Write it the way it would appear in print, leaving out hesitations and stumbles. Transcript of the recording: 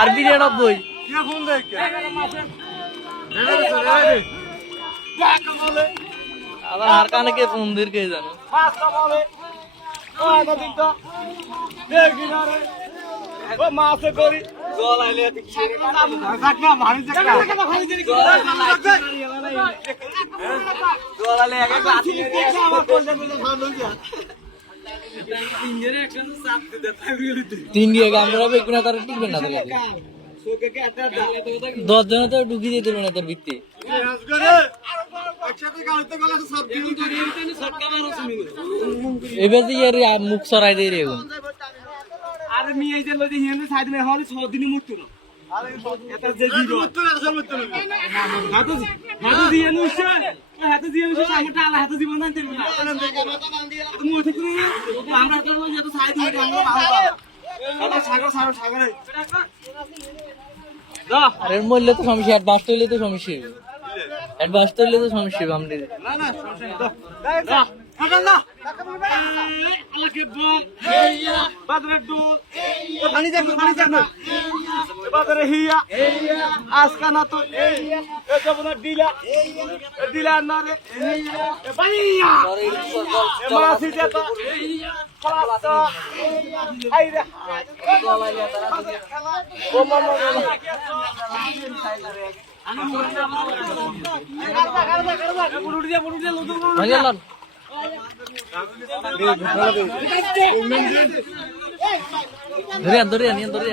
আর বিরিয়ানি 90 আবার আর কানে কে ফোন দির কে জানো মাছে করি জল আইলে তিন দিয়ে আমরা বেগুনা তার টিকবে না তাহলে 10 জন তো ঢুকি দিয়ে দিল না তোর ভিত্তি এবার ইয়ার মুখ সরাই দেই রে আরে মি এই যে লদি হিন্দু সাইড মে হলি 6 দিন মুত্তু না আরে এটা যে জিরো মুত্তু না আসল মুত্তু না হাতে দিয়ে নুছে হাতে দিয়ে নুছে সামটা আলা হাতে জীবন না দেব না তুমি ওঠে কি আমরা তো যত সাইড হই আমরা ভালো আবার সাগর সাগর সাগরে দা আরে মূল্য তো সমস্যা অ্যাডভান্স হইলে তো সমস্যা অ্যাডভান্স হইলে তো সমস্যা আমাদের না না সমস্যা নেই দা কাকান দা আল্লাহ কে বল হেইয়া বাদরে ডুল পানি যাক বাদরে হিয়া আজকা না তো এ জবনা ডিলা ডিলা না রে এ পানিয়া এ মাসি যেটা খালাসা আই রে ও মামা ধরে ধরে